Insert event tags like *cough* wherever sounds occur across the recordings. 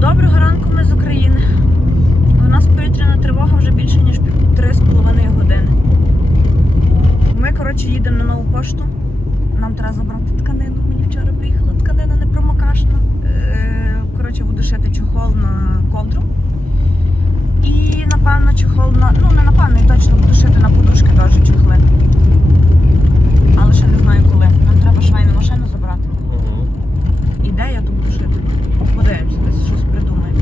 Доброго ранку, ми з України. У нас повітряна тривога вже більше ніж пів- три з половиною години. Ми, коротше, їдемо на нову пошту. Нам треба забрати тканину. Мені вчора приїхала тканина непромокашна. промокашна. Коротше, буду шити чохол на ковдру. І напевно чохол на. Ну, не напевно, і точно буду шити на подушки теж чохли. Але ще не знаю коли. Нам треба швейну машину забрати. І де я тут буду жити? Подивимося, десь щось придумаємо.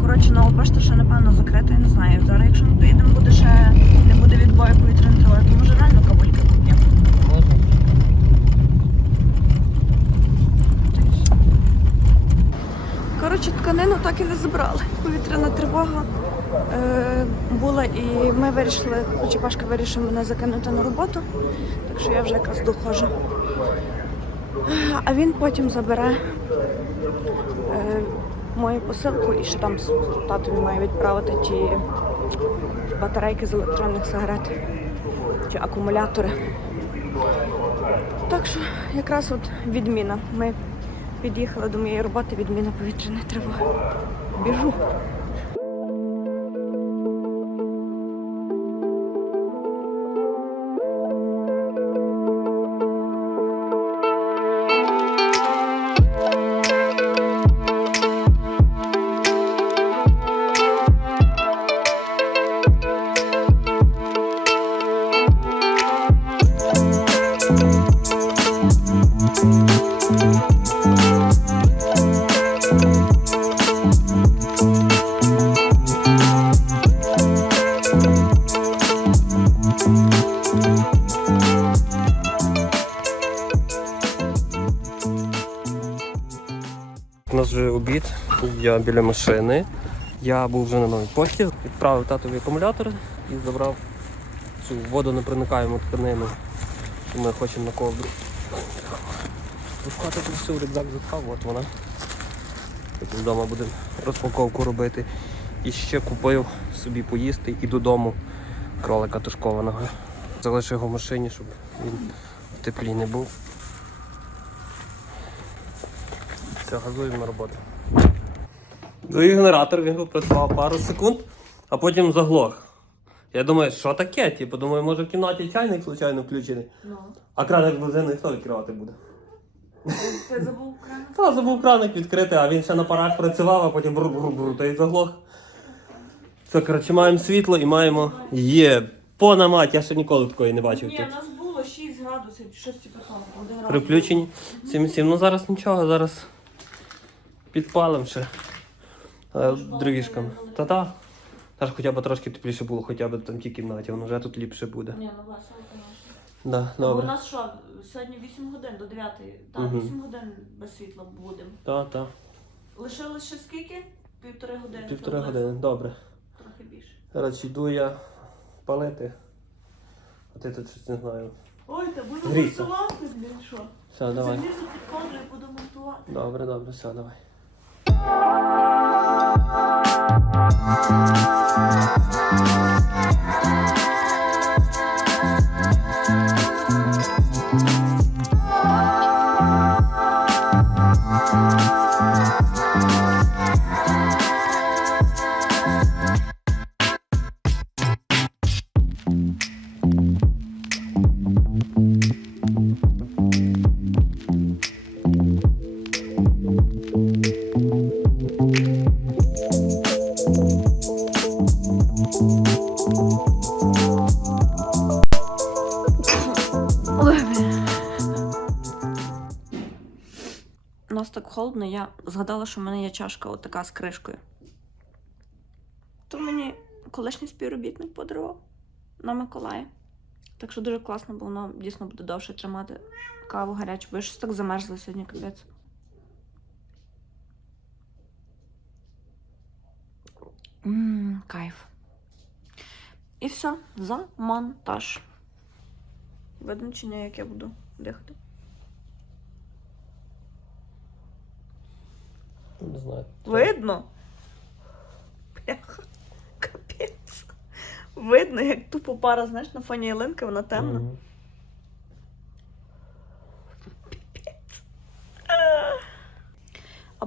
Коротше, нова пошта ще напевно закрита, я не знаю. Зараз, якщо ми поїдемо, буде ще не буде відбою повітряної тривоги, то може реально кабулька купня. Коротше, тканину так і не забрали. Повітряна тривога е, була і ми вирішили, хоча Пашка вирішив мене закинути на роботу, так що я вже якраз доходжу. А він потім забере е, мою посилку і ще там татові має відправити ті батарейки з електронних сигарет чи акумулятори. Так що якраз от відміна. Ми під'їхали до моєї роботи, відміна повітряної тривоги. Біжу. Обід, я біля машини. Я був вже на новій пошті, відправив татові акумулятор і забрав цю водонепроникаєму тканину, що ми хочемо на ковдру. Пускати тут всю рюкзак запхав, от вона. Потім вдома будемо розпаковку робити. І ще купив собі поїсти і додому кролика тушкованого. Залишив його в машині, щоб він в теплі не був. Все, газуємо роботу. Другий генератор він попрацював пару секунд, а потім заглох. Я думаю, що таке? Типу, думаю, може в кімнаті чайник случайно включений. Ну, А краник бензину хто відкривати буде? ти забув кран? Та забув краник відкрити, а він ще на парах працював, а потім бру-бру-бру, та й заглох. Все, коротше, маємо світло і маємо. Є. Пона мать, я ще ніколи такої не бачив Ні, тут. у нас було 6 градусів, щось типу того. Один раз. При включенні 7-7. Ну зараз нічого, зараз підпалим ще. А, Та-та. Та ж хоча б трошки тепліше було, хоча б там ті кімнаті, воно вже тут ліпше буде. Ні, ну звісно. Да, Бо у нас що, сьогодні 8 годин до 9, так, Мгм. 8 годин без світла будемо. Та, та. Лишилось ще скільки? Півтори години. Півтори години, добре. Трохи більше. Зараз йду я палити. А ти тут щось не знаю. Ой, та буду Грійся. монтувати, блін, що? Все, давай. Залізу під ковдру і буду монтувати. Добре, добре, все, давай. Ой, блін. У нас так холодно, я згадала, що в мене є чашка отака з кришкою. То мені колишній співробітник подарував на Миколая. Так що дуже класно, бо воно дійсно буде довше тримати каву гарячу, бо я щось так замерзла сьогодні капець. Ммм, кайф. І все, за монтаж. Видно чи ні, як я буду дихати? Не знаю. Видно? Бляха, капець. Видно, як тупо пара, знаєш, на фоні ялинки, вона темна. Мгм. А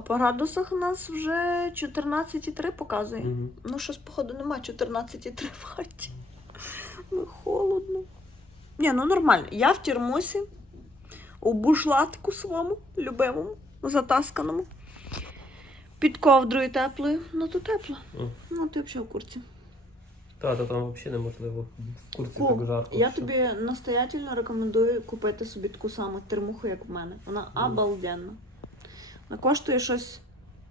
по градусах у нас вже 14,3 показує. Угу. Ну, щось, походу, нема 14,3 в хаті. Ну, холодно. Ні, ну нормально. Я в термосі, у бушлатку своєму, любимому, затасканому. Під ковдрою теплою. Ну, то тепло. Мгм. Ну, ти взагалі в курці. Та, то там взагалі неможливо. В курці Ку, так жарко. Я що- тобі настоятельно рекомендую купити собі таку саму термуху, як в мене. Вона обалденна. Коштує щось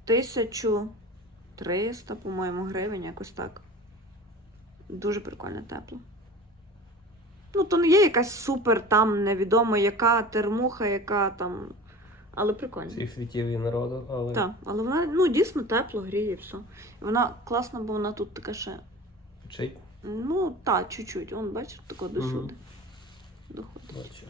1300, по-моєму, гривень, якось так. Дуже прикольно тепло. Ну, то не є якась супер там невідомо, яка термуха, яка там. Але прикольно. Всіх світів і народу, але Так, але вона ну, дійсно тепло, гріє і все. І вона класна, бо вона тут така ще. Чий? Ну, так, чуть-чуть. Вон, бачиш, тако до Мгм. сюди. Доходить. Бачу.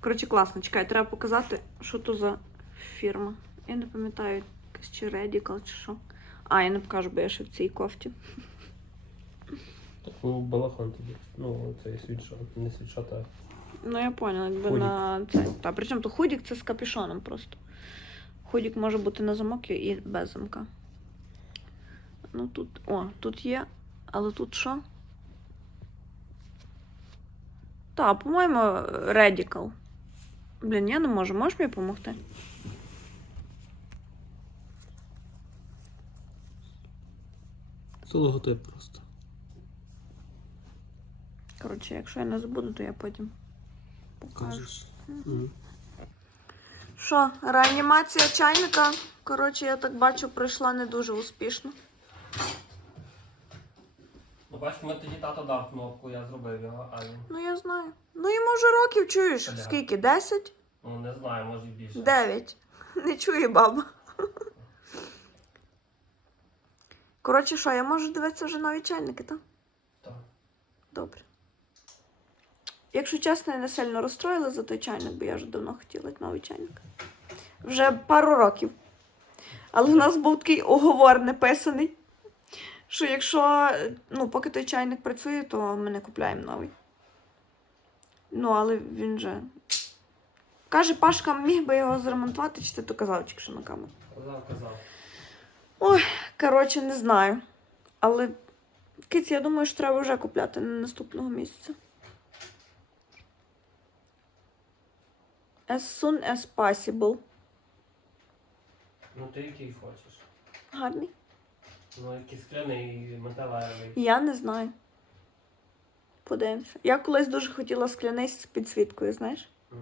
Коротше, класно. Чекай, треба показати, що то за фірма. Я не пам'ятаю, чи Radical, чи що. А, я не покажу, бо я ще в цій кофті. Так, ну, балахон тобі. Ну, це світшот, не світшот, а Ну, я поняла, якби Худік. на це. Та, причому то худік це з капюшоном просто. Худік може бути на замок і без замка. Ну тут. О, тут є. Але тут що? Та, по-моєму, Radical. Блін, я не можу. Можеш мені допомогти? Це логотип просто. Коротше, якщо я не забуду, то я потім покажу. Що, реанімація чайника? Коротше, я так бачу, пройшла не дуже успішно. Ну, бачиш, ми тоді тато дав кнопку, я зробив його, а він. Ну, я знаю. Ну, йому вже років чуєш. Скільки? Десять? Ну, не знаю, може і більше. Дев'ять. *laughs* Не чує баба. Коротше, що, я можу дивитися вже нові чайники, так? Так. Добре. Якщо чесно, я не сильно розстроїла за той чайник, бо я вже давно хотіла новий чайник. Вже пару років. Але в нас був такий оговор неписаний, що якщо, ну, поки той чайник працює, то ми не купляємо новий. Ну, але він же. Каже, Пашка міг би його зремонтувати, чи ти то казав, тільки що на камеру. Казав, казав. Коротше, не знаю. Але киць, я думаю, що треба вже купляти на наступного місяця. As soon as possible. Ну, ти який хочеш? Гарний. Ну, який скляний металевий. Я не знаю. Подивимося. Я колись дуже хотіла скляний з підсвіткою, знаєш? Угу.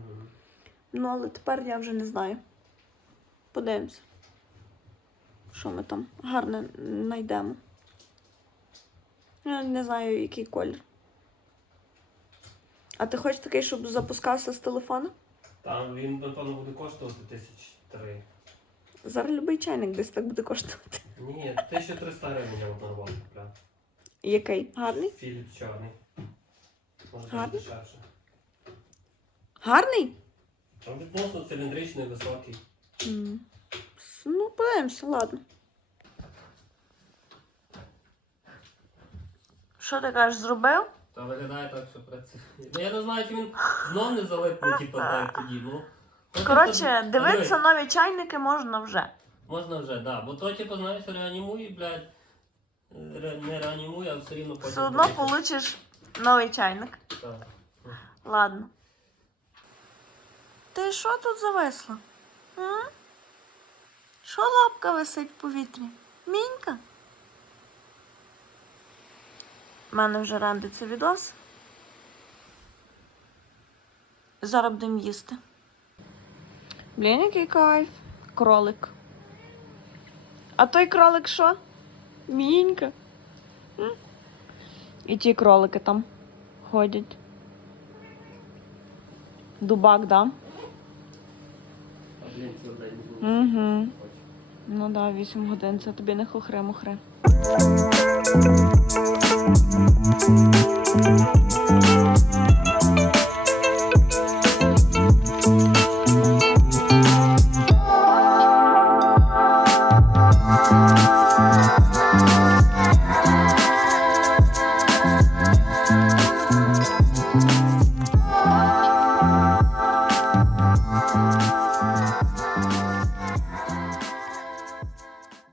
Ну, але тепер я вже не знаю. Подивимося. Що ми там гарне знайдемо. Я не знаю, який колір. А ти хочеш такий, щоб запускався з телефона? Там він, напевно, буде коштувати тисяч три. Зараз любий чайник десь так буде коштувати. Ні, 1300 гривень я от нарвав. Який? Гарний? Філіп чорний. Може Гарний? дешевше. Гарний? Там відносно циліндричний, високий. М. С- Ну, ладно. Що ти кажеш, зробив? Та виглядає так, що працює. Ну я не знаю, чи він знов не залипне, типу, так тоді. Ну, Ну, Коротше, типу, дивитися дивись, нові чайники можна вже. Можна вже, так. Да. Бо то, типу, знаєш, реанімує, блядь. Ре- Не реанімує, а все рівно потім. Все одно буде. получиш новий чайник. Так. Ладно. Ти що тут зависла? М? Що лапка висить в повітрі? Мінька? У мене вже рандиться відос. Зараз будемо їсти. Блін, який кайф. Кролик. А той кролик що? Мінька. М? І ті кролики там ходять. Дубак, да? Угу. Ну да, 8 годин, це тобі не хохре-мохре.